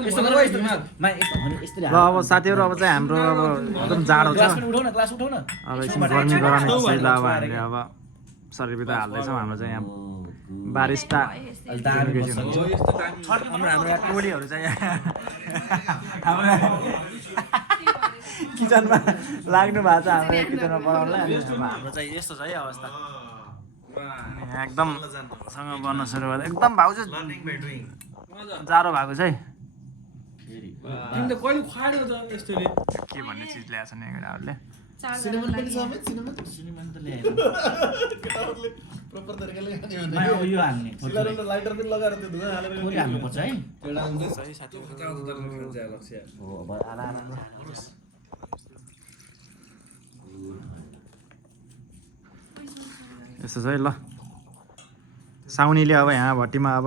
ल अब साथीहरू अब चाहिँ हाम्रो अब एकदम जाडो छ अब एकछिन गर्मी गराउने त्यसैले अब हामीले अब सर्टिफिकेट हाल्दैछौँ हाम्रो चाहिँ यहाँ बारिस्टा हाम्रो टोलीहरू चाहिँ हाम्रो किचनमा लाग्नु भएको छ हाम्रो किचनमा बनाउनलाई अनि हाम्रो चाहिँ यस्तो छ है अवस्था एकदम सँग बन्न सुरु गर्दा एकदम भाउ चाहिँ जाडो भएको छ है के भन्ने चिज ल्याएको छ नि केटाहरूले यस्तो छ है ल साउनीले अब यहाँ भट्टीमा अब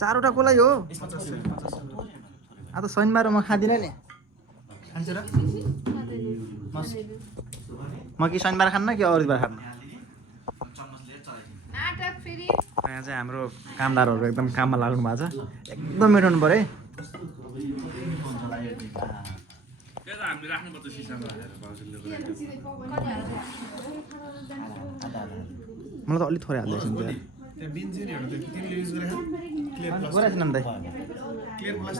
4वटा कोलाई हो अब त शनिबार म खाँदिनँ नि म कि शनिबार खान्न कि अरू बार खान्न यहाँ चाहिँ हाम्रो कामदारहरू एकदम काममा लाग्नु भएको छ एकदम मेटाउनु पऱ्यो है मलाई त अलिक थोरै हाल्दैछ नि